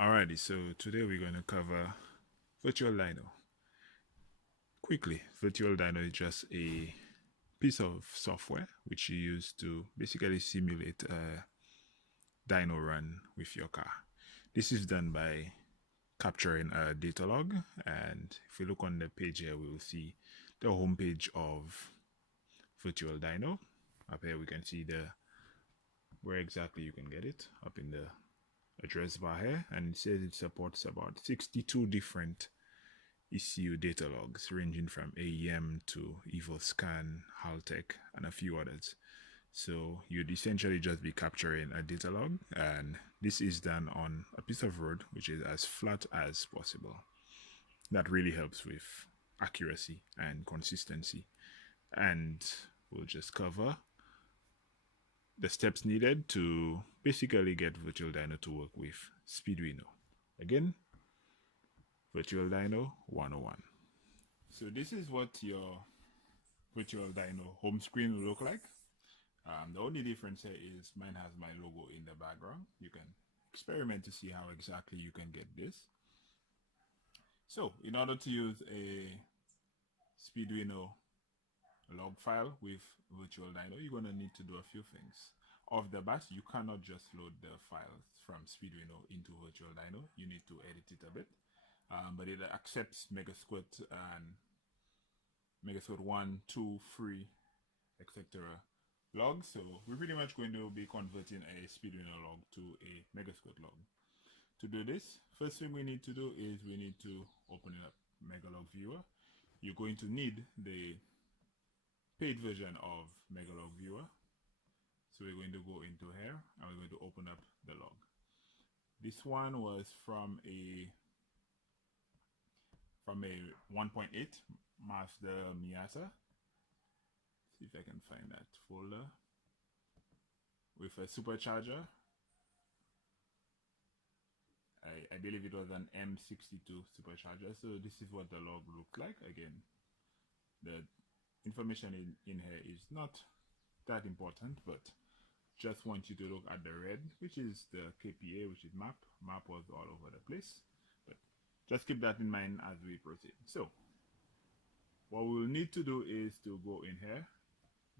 Alrighty, so today we're going to cover Virtual Dyno. Quickly, Virtual Dyno is just a piece of software which you use to basically simulate a dyno run with your car. This is done by capturing a data log, and if we look on the page here, we will see the home page of Virtual Dyno. Up here we can see where exactly you can get it up in the address bar here, and it says it supports about 62 different ECU data logs ranging from AEM to EvoScan, Haltech, and a few others. So you'd essentially just be capturing a data log, and this is done on a piece of road which is as flat as possible. That really helps with accuracy and consistency. And we'll just cover the steps needed to basically get Virtual Dyno to work with Speeduino. Again, Virtual Dyno 101. So this is what your Virtual Dyno home screen will look like. The only difference here is mine has my logo in the background. You can experiment to see how exactly you can get this. So in order to use a Speeduino log file with Virtual Dyno, you're going to need to do a few things. Off the bat, you cannot just load the files from Speeduino into Virtual Dyno. You need to edit it a bit. But it accepts Megasquirt and Megasquirt 1, 2, 3, etc. logs. So we're pretty much going to be converting a Speeduino log to a Megasquirt log. To do this, first thing we need to do is we need to open up Megalog Viewer. You're going to need the paid version of Megalog Viewer. So we're going to go into here and we're going to open up the log. This one was from a 1.8 Master Miata. See if I can find that folder with a supercharger. I believe it was an M62 supercharger. So this is what the log looked like. Again, the information in here is not that important, but just want you to look at the red, which is the KPA, which is map. Map was all over the place, but just keep that in mind as we proceed. So what we'll need to do is to go in here,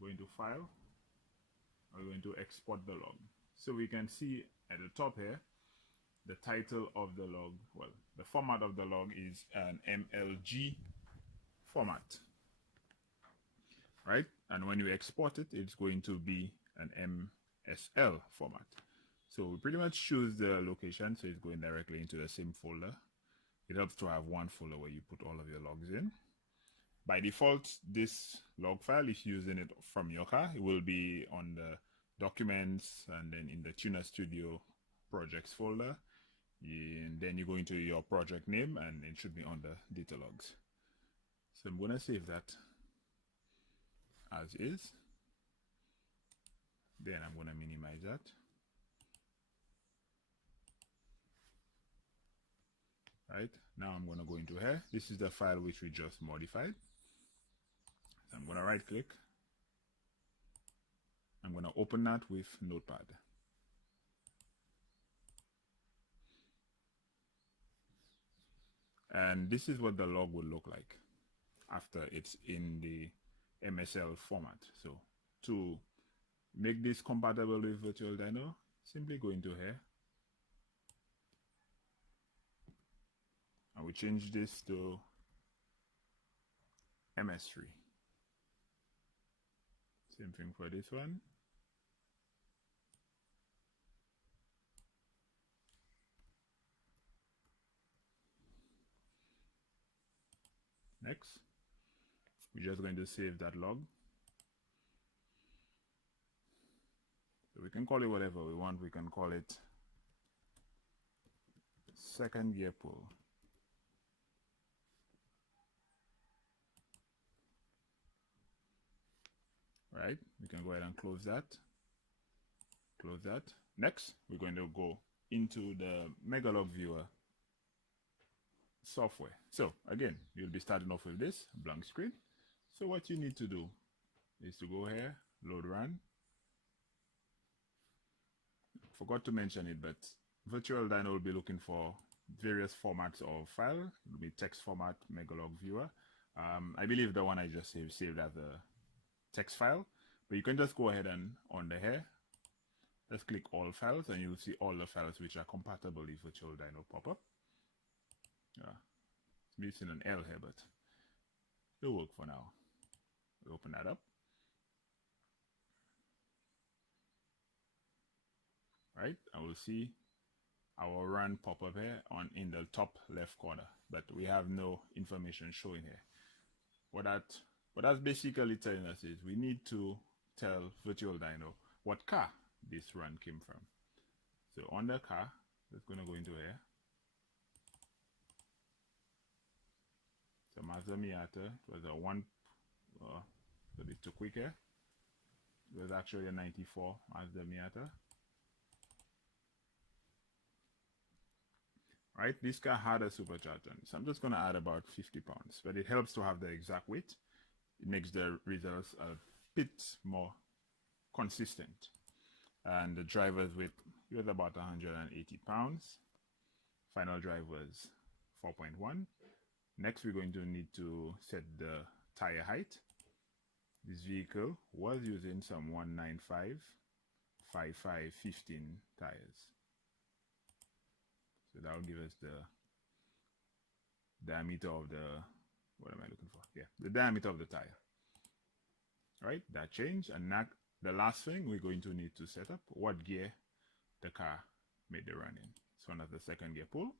go into File, we're going to export the log. So we can see at the top here, the title of the log, well, the format of the log is an MLG format, right? And when you export it, it's going to be an MSL format. So we pretty much choose the location, so it's going directly into the same folder. It helps to have one folder where you put all of your logs in. By default, this log file, if you're using it from your car, it will be on the documents and then in the Tuner Studio projects folder. And then you go into your project name and it should be on the data logs. So I'm going to save that as is. Then I'm going to minimize that. Right, now I'm going to go into here. This is the file which we just modified. So I'm going to right click. I'm going to open that with Notepad. And this is what the log will look like after it's in the MSL format. So to make this compatible with Virtual Dyno, simply go into here. And we change this to MS3. Same thing for this one. Next, we're just going to save that log. So we can call it whatever we want. We can call it second gear pull. Right, we can go ahead and close that. Close that. Next, we're going to go into the Megalog Viewer software. So again, you'll be starting off with this blank screen. So what you need to do is to go here, load run. Forgot to mention it, but Virtual Dyno will be looking for various formats of file. It will be text format, Megalog Viewer. I believe the one I just saved as a text file, but you can just go ahead and under here, just click all files and you'll see all the files which are compatible with Virtual Dyno pop up. It's missing an L here, but it'll work for now. We'll open that up. Right, and we'll see our run pop up here in the top left corner, but we have no information showing here. What that's basically telling us is we need to tell Virtual Dyno what car this run came from. So on the car, it's going to go into here. So Mazda Miata, it was a a bit too quick here. It was actually a 94 Mazda Miata. Right, this car had a supercharger on it, so I'm just going to add about 50 pounds, but it helps to have the exact weight. It makes the results a bit more consistent. And the driver's weight was about 180 pounds. Final drive was 4.1. Next, we're going to need to set the tire height. This vehicle was using some 195 55 15 tires. So that will give us the diameter of the, what am I looking for? Yeah, the diameter of the tire. Right, that changed. And now the last thing we're going to need to set up what gear the car made the run in. So on the second gear pull,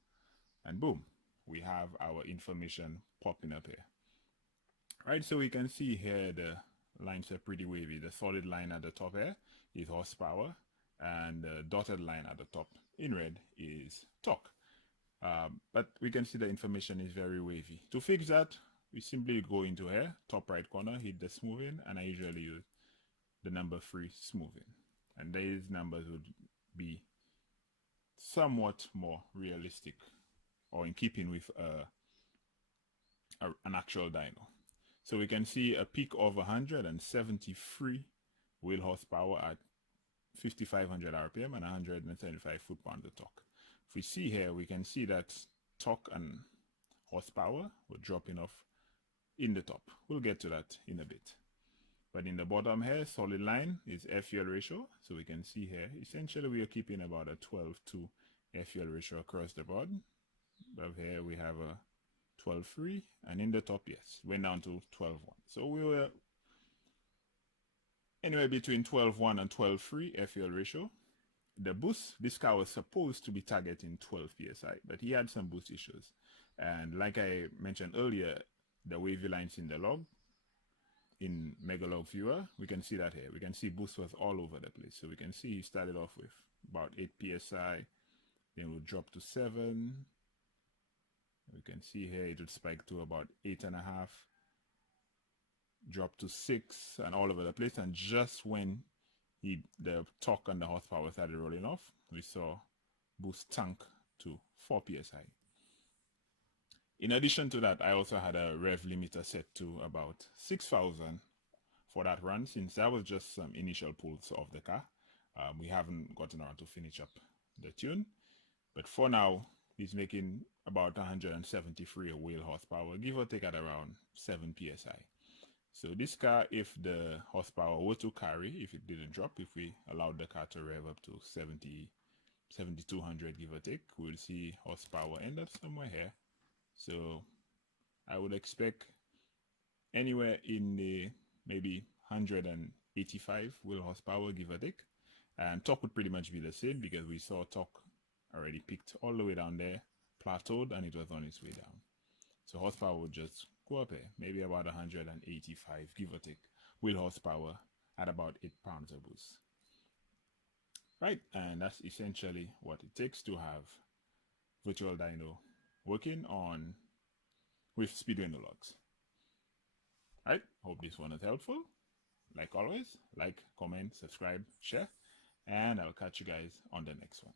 and boom, we have our information popping up here. Right, so we can see here the lines are pretty wavy. The solid line at the top here is horsepower, and the dotted line at the top in red is torque. But we can see the information is very wavy. To fix that, we simply go into here, top right corner, hit the smoothing, and I usually use the number 3 smoothing. And these numbers would be somewhat more realistic or in keeping with an actual dyno. So we can see a peak of 173 wheel horsepower at 5500 RPM and 175 foot-pounds of torque. If we see here, we can see that torque and horsepower were dropping off in the top. We'll get to that in a bit. But in the bottom here, solid line is air fuel ratio. So we can see here, essentially we are keeping about a 12:2 air fuel ratio across the board. Above here we have a 12:3, and in the top, yes, went down to 12:1. So we were anywhere between 12:1 and 12:3 air fuel ratio. The boost, this car was supposed to be targeting 12 psi, but he had some boost issues. And like I mentioned earlier, the wavy lines in the log, in Megalog Viewer, we can see that here. We can see boost was all over the place. So we can see he started off with about 8 psi, then we'll drop to 7. We can see here it would spike to about 8.5, drop to 6, and all over the place. And just when the torque and the horsepower started rolling off, we saw boost tank to 4 psi. In addition to that, I also had a rev limiter set to about 6,000 for that run, since that was just some initial pulls of the car. We haven't gotten around to finish up the tune, but for now he's making about 173 wheel horsepower, give or take at around 7 psi. So this car, if the horsepower were to carry, if it didn't drop, if we allowed the car to rev up to 7,200 give or take, we'll see horsepower end up somewhere here. So I would expect anywhere in the maybe 185 wheel horsepower give or take, and torque would pretty much be the same, because we saw torque already peaked all the way down there, plateaued, and it was on its way down. So horsepower would just go up here, maybe about 185 give or take wheel horsepower at about 8 pounds of boost. Right, and that's essentially what it takes to have Virtual Dyno working on with Speeduino logs. Right, hope this one is helpful. Like always, like, comment, subscribe, share, and I'll catch you guys on the next one.